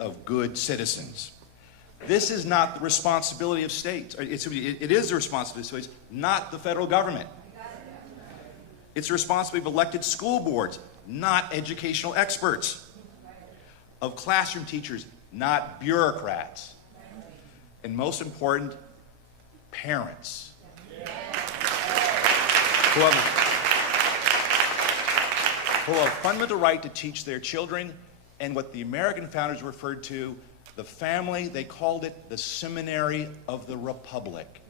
of good citizens. This is not the responsibility of states. It is the responsibility of states, not the federal government. It's the responsibility of elected school boards, not educational experts. Of classroom teachers, not bureaucrats. And most important, parents. Who have a fundamental right to teach their children, and what the American founders referred to, the family, they called it the seminary of the republic.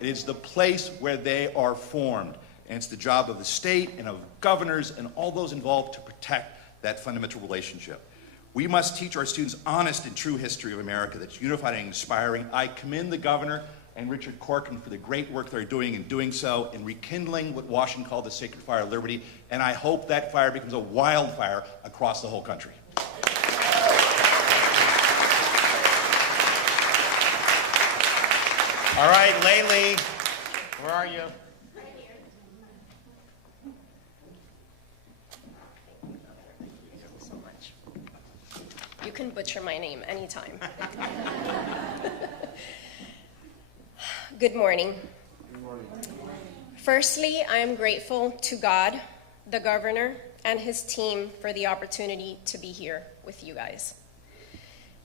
It is the place where they are formed, and it's the job of the state and of governors and all those involved to protect that fundamental relationship. We must teach our students honest and true history of America that's unified and inspiring. I commend the governor and Richard Corcoran for the great work they're doing in doing so, in rekindling what Washington called the sacred fire of liberty, and I hope that fire becomes a wildfire across the whole country. All right, Laylee, where are you? You can butcher my name anytime. Good morning. Good morning. Firstly, I am grateful to God, the governor, and his team for the opportunity to be here with you guys.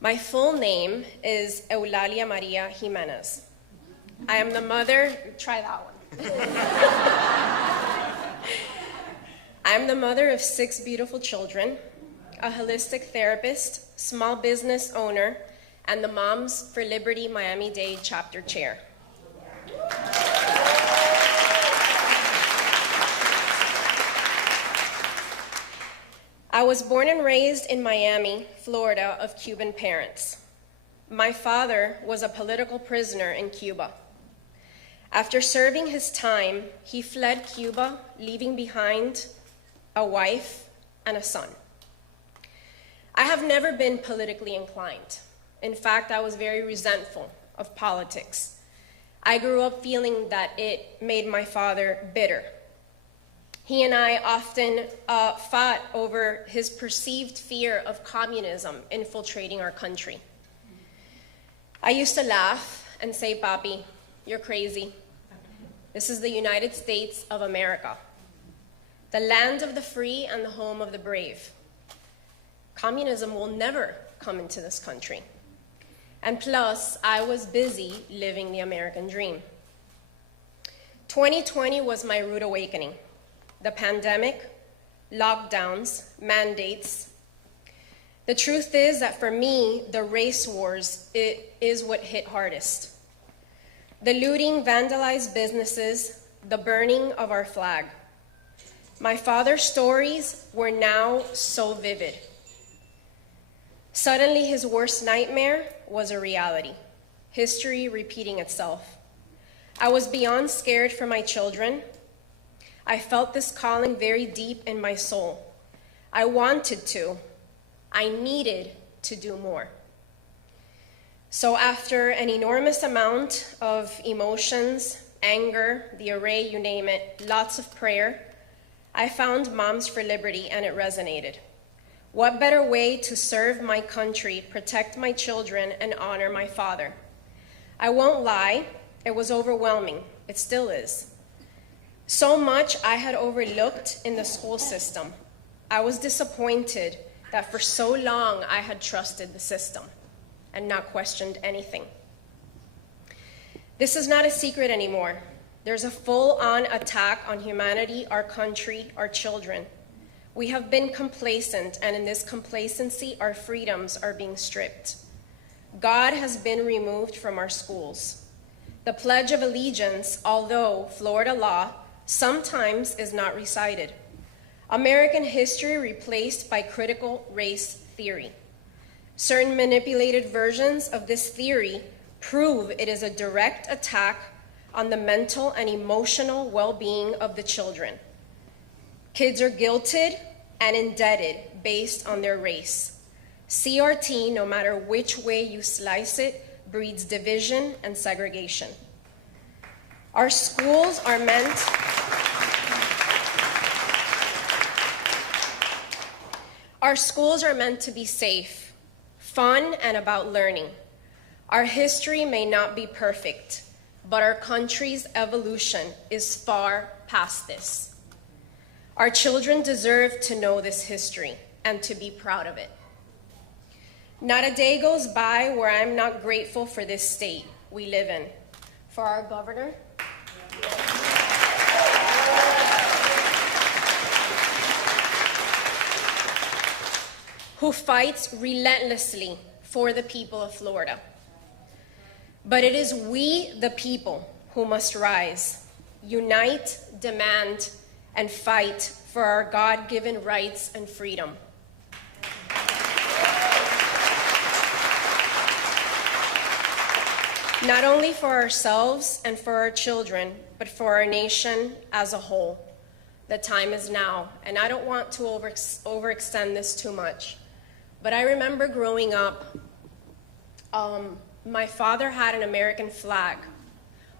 My full name is Eulalia Maria Jimenez. I am the mother, try that one. I am the mother of 6 beautiful children, a holistic therapist, small business owner, and the Moms for Liberty Miami-Dade chapter chair. I was born and raised in Miami, Florida, of Cuban parents. My father was a political prisoner in Cuba. After serving his time, he fled Cuba, leaving behind a wife and a son. I have never been politically inclined. In fact, I was very resentful of politics. I grew up feeling that it made my father bitter. He and I often fought over his perceived fear of communism infiltrating our country. I used to laugh and say, "Papi, you're crazy. This is the United States of America, the land of the free and the home of the brave. Communism will never come into this country." And plus, I was busy living the American dream. 2020 was my rude awakening. The pandemic, lockdowns, mandates. The truth is that for me, the race wars is what hit hardest. The looting, vandalized businesses, the burning of our flag. My father's stories were now so vivid. Suddenly, his worst nightmare was a reality, history repeating itself. I was beyond scared for my children. I felt this calling very deep in my soul. I wanted to, I needed to do more. So after an enormous amount of emotions, anger, the array, you name it, lots of prayer, I found Moms for Liberty and it resonated. What better way to serve my country, protect my children, and honor my father? I won't lie, it was overwhelming. It still is. So much I had overlooked in the school system. I was disappointed that for so long I had trusted the system and not questioned anything. This is not a secret anymore. There's a full-on attack on humanity, our country, our children. We have been complacent, and in this complacency, our freedoms are being stripped. God has been removed from our schools. The Pledge of Allegiance, although Florida law, sometimes is not recited. American history replaced by critical race theory. Certain manipulated versions of this theory prove it is a direct attack on the mental and emotional well-being of the children. Kids are guilted and indebted based on their race. CRT, no matter which way you slice it, breeds division and segregation. Our schools are meant to be safe, fun, and about learning. Our history may not be perfect, but our country's evolution is far past this. Our children deserve to know this history and to be proud of it. Not a day goes by where I'm not grateful for this state we live in, for our governor, who fights relentlessly for the people of Florida. But it is we, the people, who must rise, unite, demand, and fight for our God-given rights and freedom. Not only for ourselves and for our children, but for our nation as a whole. The time is now, and I don't want to overextend this too much. But I remember growing up, my father had an American flag,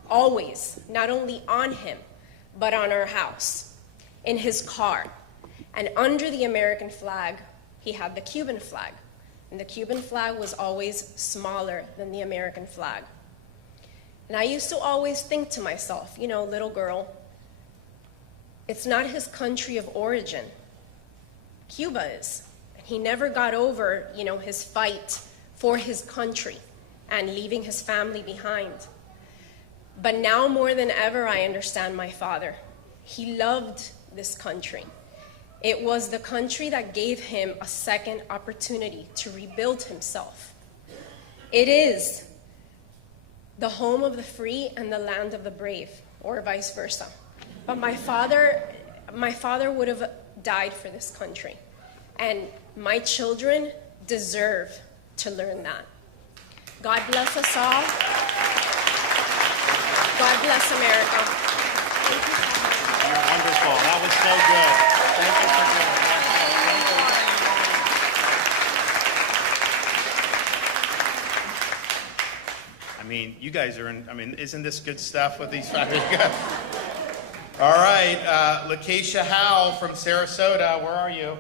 always, not only on him, but on our house, in his car. And under the American flag, he had the Cuban flag. And the Cuban flag was always smaller than the American flag. And I used to always think to myself, you know, little girl, it's not his country of origin. Cuba is. He never got over, you know, his fight for his country and leaving his family behind. But now more than ever, I understand my father. He loved this country. It was the country that gave him a second opportunity to rebuild himself. It is the home of the free and the land of the brave, or vice versa. But my father would have died for this country. And my children deserve to learn that. God bless us all. God bless America. Thank you so much. You're wonderful. That was so good. Thank you for doing that. I mean, you guys are in, I mean, isn't this good stuff with these guys? All right, Lakeisha Howell from Sarasota, where are you?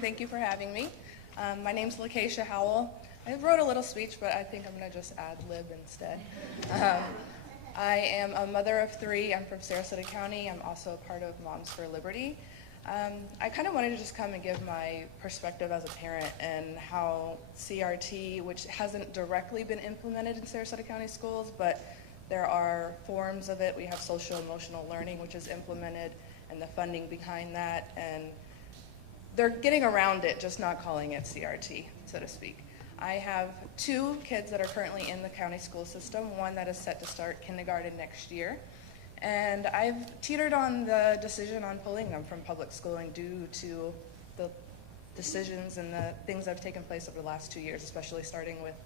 Thank you for having me. My name's Lakeisha Howell. I wrote a little speech, but I think I'm going to just ad-lib instead. I am a mother of 3. I'm from Sarasota County. I'm also a part of Moms for Liberty. I kind of wanted to just come and give my perspective as a parent and how CRT, which hasn't directly been implemented in Sarasota County schools, but there are forms of it. We have social emotional learning, which is implemented, and the funding behind that, and they're getting around it, just not calling it CRT, so to speak. I have 2 kids that are currently in the county school system, one that is set to start kindergarten next year. And I've teetered on the decision on pulling them from public schooling due to the decisions and the things that have taken place over the last 2 years, especially starting with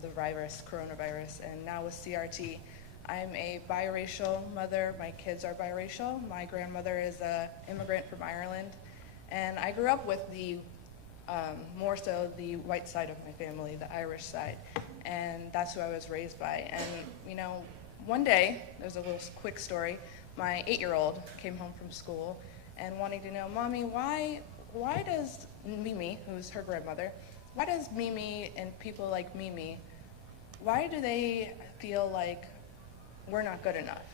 the virus, coronavirus, and now with CRT. I'm a biracial mother. My kids are biracial. My grandmother is an immigrant from Ireland. And I grew up with the, more so the white side of my family, the Irish side. And that's who I was raised by. And, you know, one day, there's a little quick story, my 8-year-old came home from school and wanting to know, Mommy, why does Mimi, who's her grandmother, why does Mimi and people like Mimi, why do they feel like we're not good enough?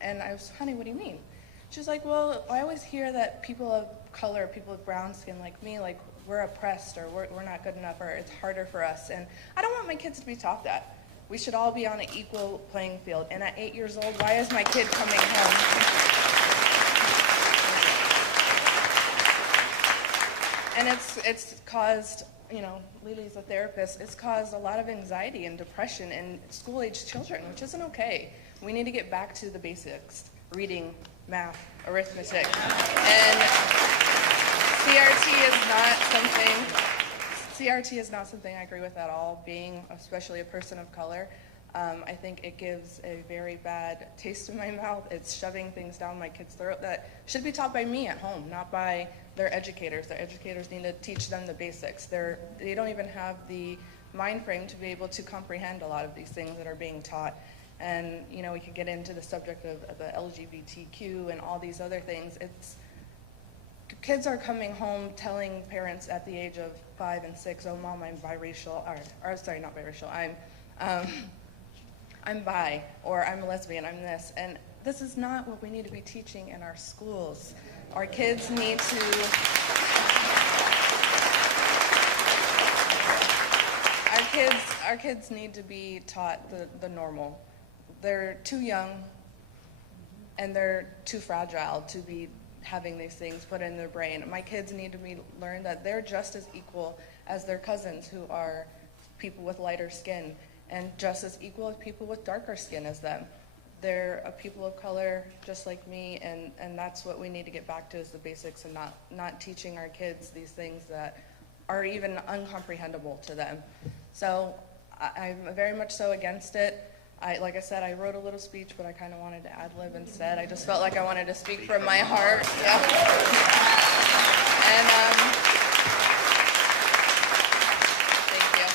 And I was, honey, what do you mean? She's like, well, I always hear that people of color, people with brown skin like me, like we're oppressed or we're not good enough or it's harder for us. And I don't want my kids to be taught that. We should all be on an equal playing field. And at 8 years old, why is my kid coming home? And it's caused, you know, Lily's a therapist, it's caused a lot of anxiety and depression in school-age children, which isn't okay. We need to get back to the basics, reading, math, arithmetic. And CRT is not something I agree with at all, being especially a person of color. I think it gives a very bad taste in my mouth. It's shoving things down my kid's throat that should be taught by me at home, not by their educators. Their educators need to teach them the basics. They don't even have the mind frame to be able to comprehend a lot of these things that are being taught. And, you know, we could get into the subject of the LGBTQ and all these other things. Kids are coming home telling parents at the age of 5 and 6, "Oh, Mom, I'm biracial," or sorry, not biracial, I'm bi, or I'm a lesbian, I'm this. And this is not what we need to be teaching in our schools. Our kids need to, our kids need to be taught the normal. They're too young and they're too fragile to be having these things put in their brain. My kids need to learn that they're just as equal as their cousins who are people with lighter skin, and just as equal as people with darker skin as them. They're a people of color just like me, and that's what we need to get back to, is the basics, and not teaching our kids these things that are even uncomprehendable to them. So I'm very much so against it. Like I said, I wrote a little speech, but I kind of wanted to ad-lib instead. I just felt like I wanted to speak from my heart. Yeah. And thank you.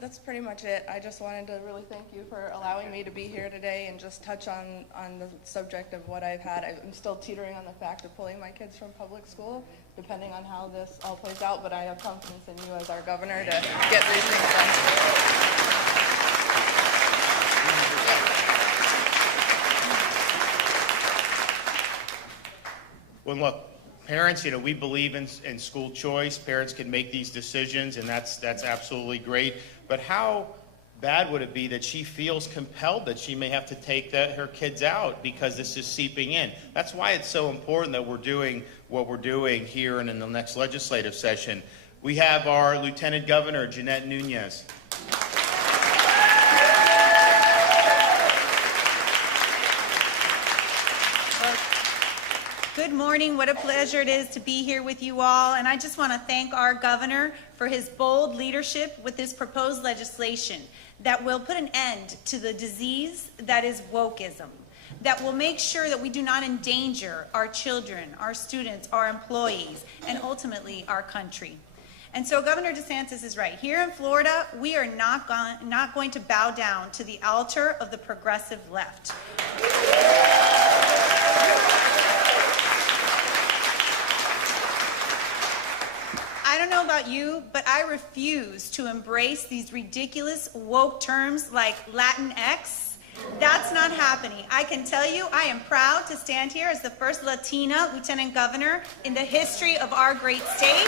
That's pretty much it. I just wanted to really thank you for allowing me to be here today and just touch on the subject of what I've had. I'm still teetering on the fact of pulling my kids from public school, depending on how this all plays out, but I have confidence in you as our governor to get these things done. Well, look, parents, we believe in school choice. Parents can make these decisions, and that's absolutely great. But how bad would it be that she feels compelled that she may have to take her kids out because this is seeping in? That's why it's so important that we're doing what we're doing here and in the next legislative session. We have our Lieutenant Governor, Jeanette Nunez. Good morning. What a pleasure it is to be here with you all. And I just want to thank our governor for his bold leadership with this proposed legislation that will put an end to the disease that is wokeism, that will make sure that we do not endanger our children, our students, our employees, and ultimately our country. And so Governor DeSantis is right. Here in Florida, we are not going to bow down to the altar of the progressive left. I don't know about you, but I refuse to embrace these ridiculous woke terms like Latinx. That's not happening. I can tell you I am proud to stand here as the first Latina lieutenant governor in the history of our great state.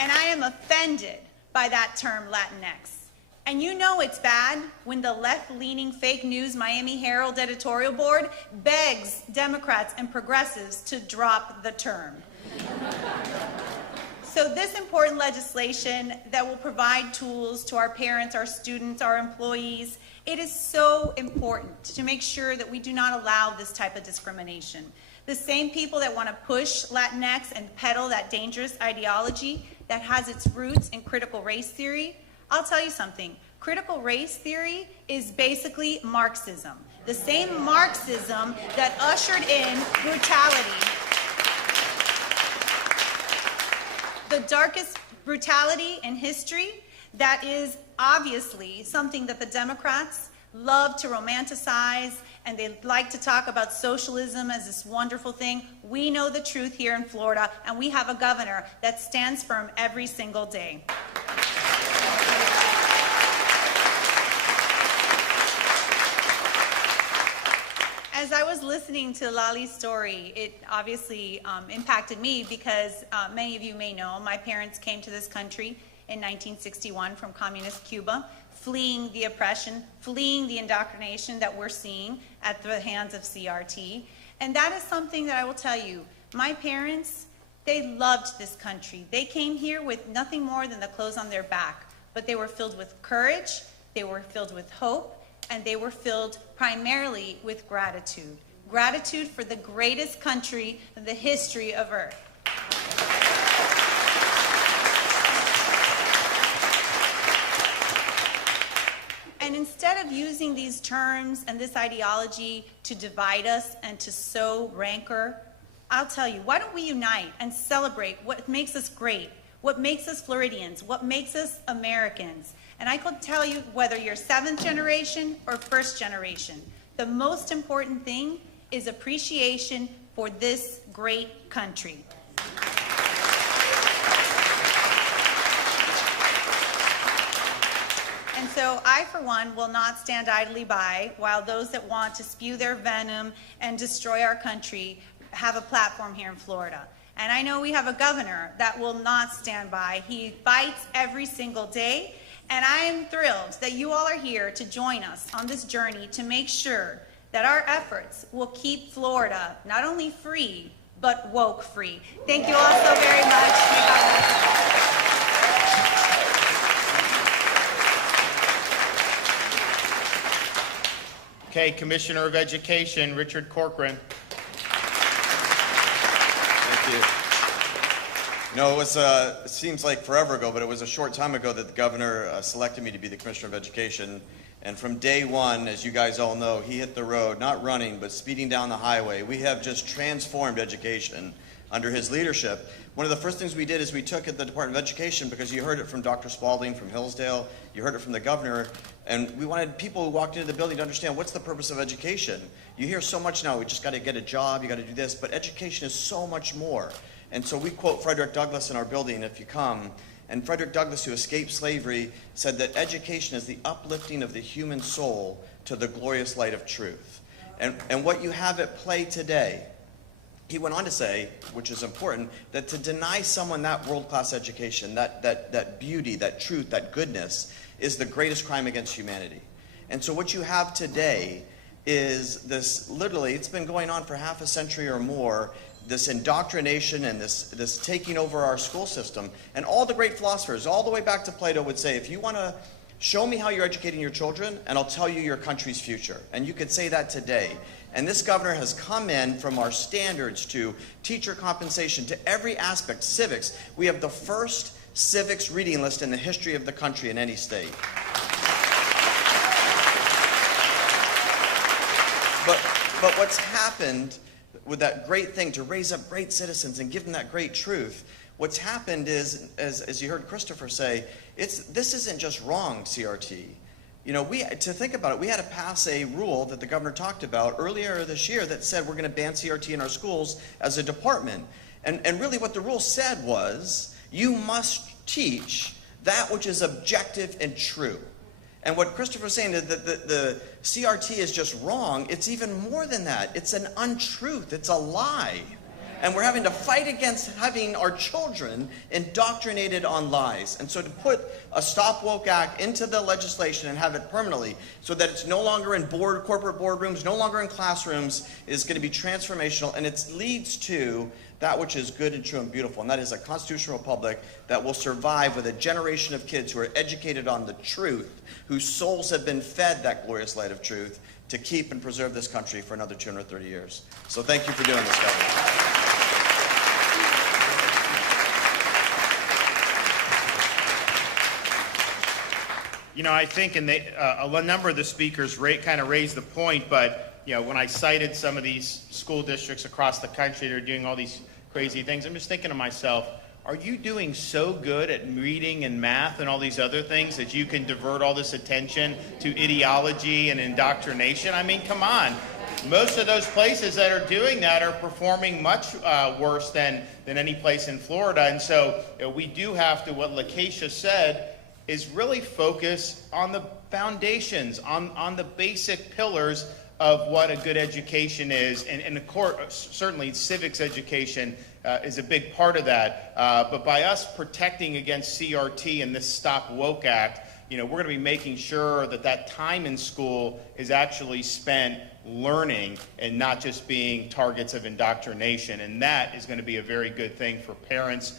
And I am offended by that term Latinx. And you know it's bad when the left-leaning fake news Miami Herald editorial board begs Democrats and progressives to drop the term. So this important legislation that will provide tools to our parents, our students, our employees, it is so important to make sure that we do not allow this type of discrimination. The same people that want to push Latinx and peddle that dangerous ideology that has its roots in critical race theory, I'll tell you something. Critical race theory is basically Marxism. The same Marxism that ushered in brutality. The darkest brutality in history that is obviously something that the Democrats love to romanticize, and they like to talk about socialism as this wonderful thing. We know the truth here in Florida, and we have a governor that stands firm every single day. As I was listening to Lali's story, it obviously impacted me because many of you may know my parents came to this country in 1961 from communist Cuba, fleeing the oppression, fleeing the indoctrination that we're seeing at the hands of CRT. And that is something that I will tell you, my parents, they loved this country. They came here with nothing more than the clothes on their back, but they were filled with courage, they were filled with hope, and they were filled primarily with gratitude. Gratitude for the greatest country in the history of Earth. And instead of using these terms and this ideology to divide us and to sow rancor, I'll tell you, why don't we unite and celebrate what makes us great? what makes us Floridians, what makes us Americans. And I could tell you, whether you're 7th generation or 1st generation, the most important thing is appreciation for this great country. And so I, for one, will not stand idly by while those that want to spew their venom and destroy our country have a platform here in Florida. And I know we have a governor that will not stand by. He fights every single day. And I am thrilled that you all are here to join us on this journey to make sure that our efforts will keep Florida not only free, but woke free. Thank you all so very much. May God bless you. Okay, Commissioner of Education, Richard Corcoran. Thank you. You know, it seems like forever ago, but it was a short time ago that the governor selected me to be the Commissioner of Education. And from day one, as you guys all know, he hit the road, not running, but speeding down the highway. We have just transformed education under his leadership. One of the first things we did is we took at the Department of Education, because you heard it from Dr. Spalding from Hillsdale, you heard it from the governor, and we wanted people who walked into the building to understand what's the purpose of education. You hear so much now, we just got to get a job, you got to do this, but education is so much more. And so we quote Frederick Douglass in our building if you come. And Frederick Douglass, who escaped slavery, said that education is the uplifting of the human soul to the glorious light of truth. And what you have at play today, he went on to say, which is important, that to deny someone that world-class education, that beauty, that truth, that goodness, is the greatest crime against humanity. And so what you have today is this, literally, it's been going on for half a century or more, this indoctrination and this taking over our school system. And all the great philosophers, all the way back to Plato, would say, if you want to show me how you're educating your children, and I'll tell you your country's future. And you could say that today. And this governor has come in from our standards to teacher compensation to every aspect, civics. We have the first civics reading list in the history of the country in any state. But what's happened with that great thing to raise up great citizens and give them that great truth, what's happened is, as you heard Christopher say, this isn't just wrong, CRT. You know, to think about it, we had to pass a rule that the governor talked about earlier this year that said we're going to ban CRT in our schools as a department. And really what the rule said was, you must teach that which is objective and true. And what Christopher was saying is that the CRT is just wrong. It's even more than that. It's an untruth. It's a lie. And we're having to fight against having our children indoctrinated on lies. And so to put a Stop Woke Act into the legislation and have it permanently so that it's no longer in corporate boardrooms, no longer in classrooms, is going to be transformational. And it leads to that which is good and true and beautiful. And that is a constitutional republic that will survive with a generation of kids who are educated on the truth, whose souls have been fed that glorious light of truth to keep and preserve this country for another 230 years. So thank you for doing this, Governor. You know, I think a number of the speakers kind of raised the point, but you know, when I cited some of these school districts across the country that are doing all these crazy things, I'm just thinking to myself, are you doing so good at reading and math and all these other things that you can divert all this attention to ideology and indoctrination? I mean, come on. Most of those places that are doing that are performing much worse than any place in Florida. And so you know, we do have to, what Lakeisha said, is really focus on the foundations, on the basic pillars of what a good education is, and of course, certainly civics education is a big part of that. But by us protecting against CRT and this Stop Woke Act, you know, we're going to be making sure that that time in school is actually spent learning and not just being targets of indoctrination. And that is going to be a very good thing for parents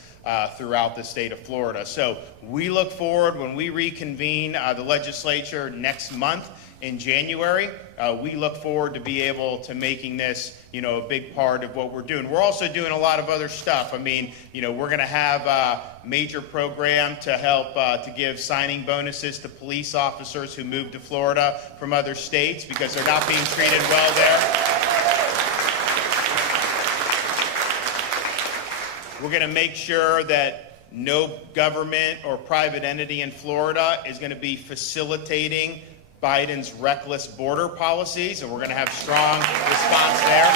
throughout the state of Florida. So we look forward when we reconvene the legislature next month in January. We look forward to be able to making this, you know, a big part of what we're doing. We're also doing a lot of other stuff. I mean, you know, we're going to have a major program to help to give signing bonuses to police officers who move to Florida from other states because they're not being treated well there. We're going to make sure that no government or private entity in Florida is going to be facilitating Biden's reckless border policies, and we're going to have strong response there.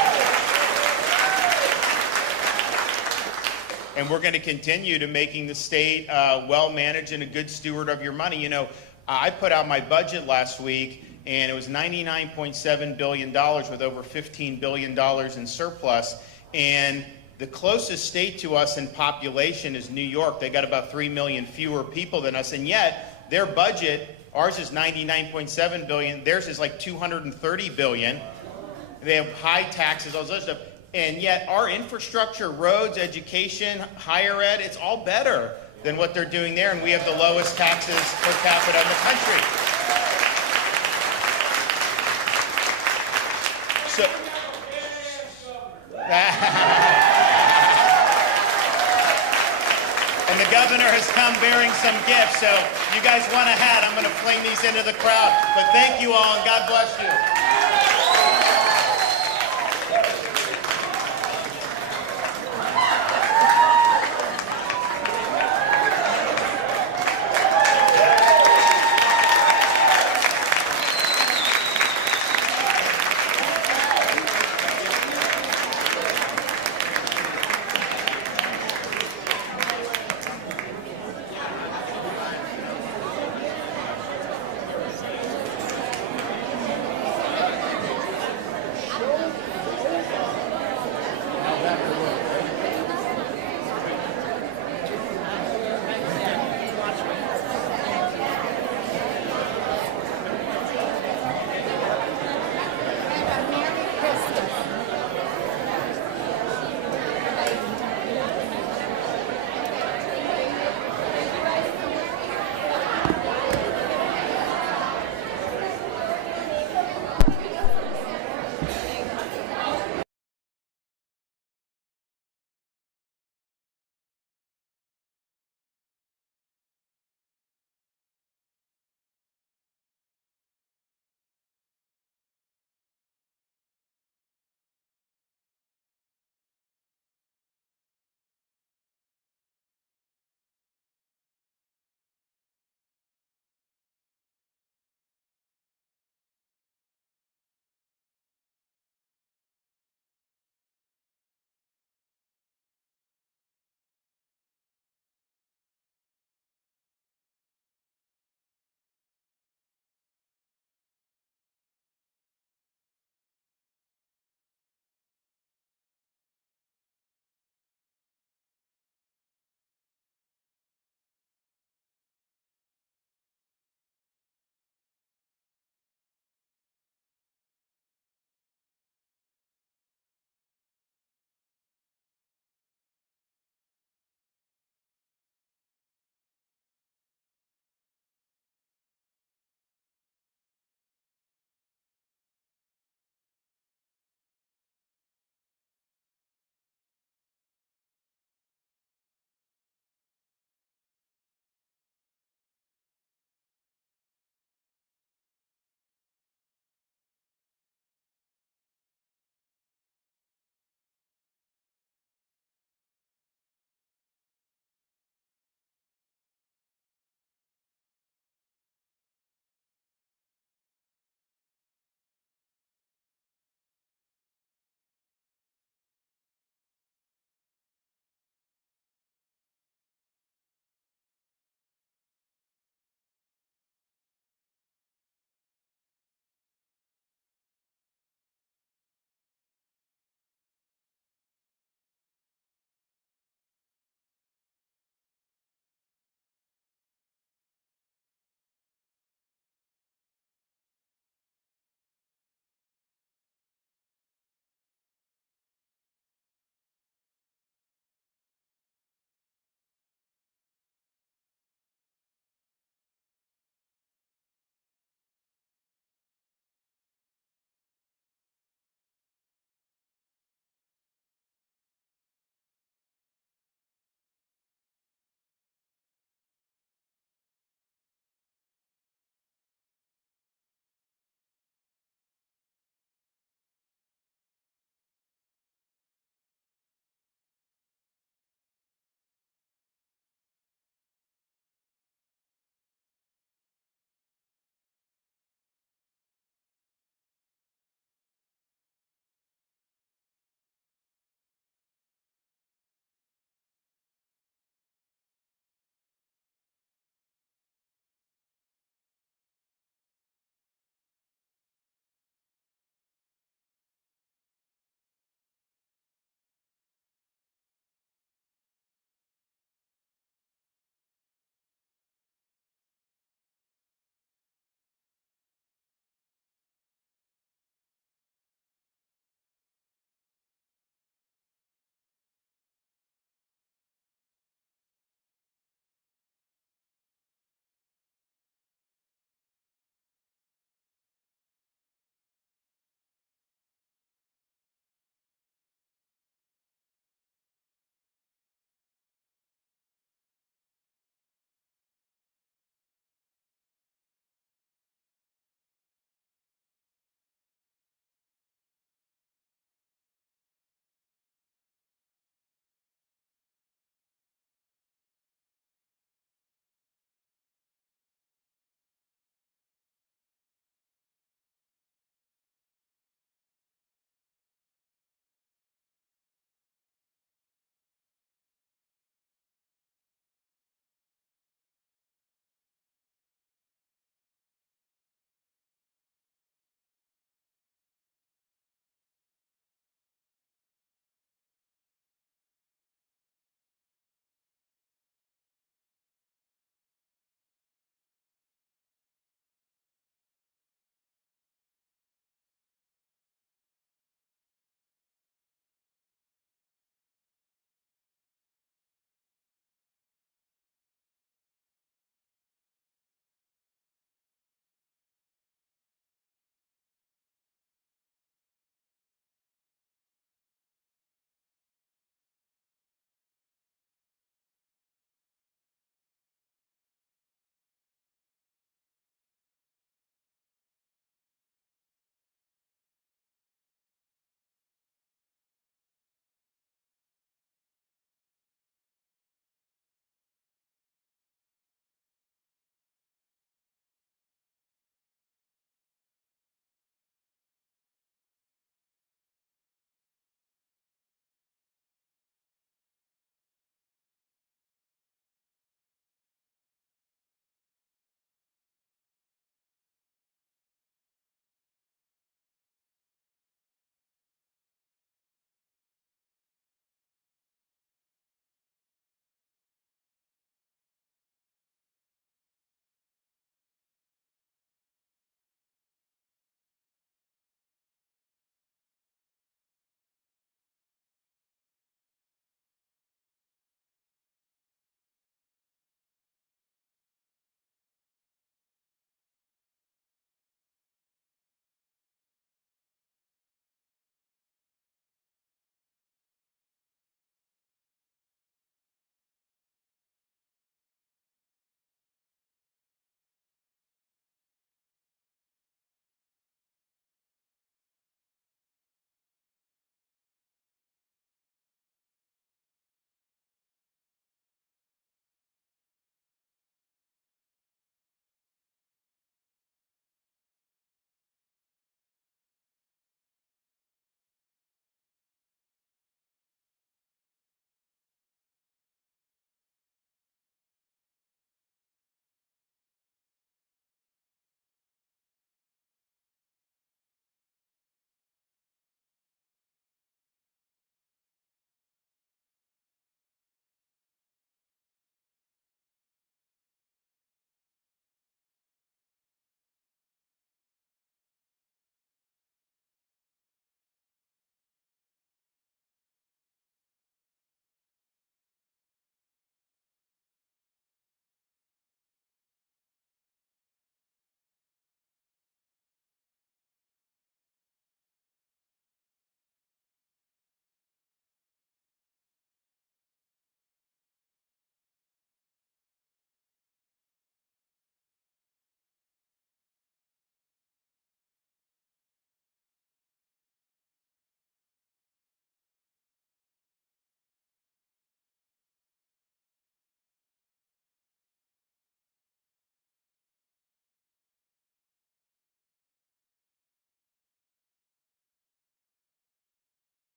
And we're going to continue to making the state well managed and a good steward of your money. You know, I put out my budget last week, and it was $99.7 billion with over $15 billion in surplus. And the closest state to us in population is New York. They got about 3 million fewer people than us, and yet their budget, ours is $99.7 billion, theirs is like $230 billion. They have high taxes, all this other stuff, and yet our infrastructure, roads, education, higher ed, it's all better than what they're doing there, and we have the lowest taxes per capita in the country. So, and the governor has come bearing some gifts, so if you guys want a hat, I'm going to fling these into the crowd. But thank you all, and God bless you.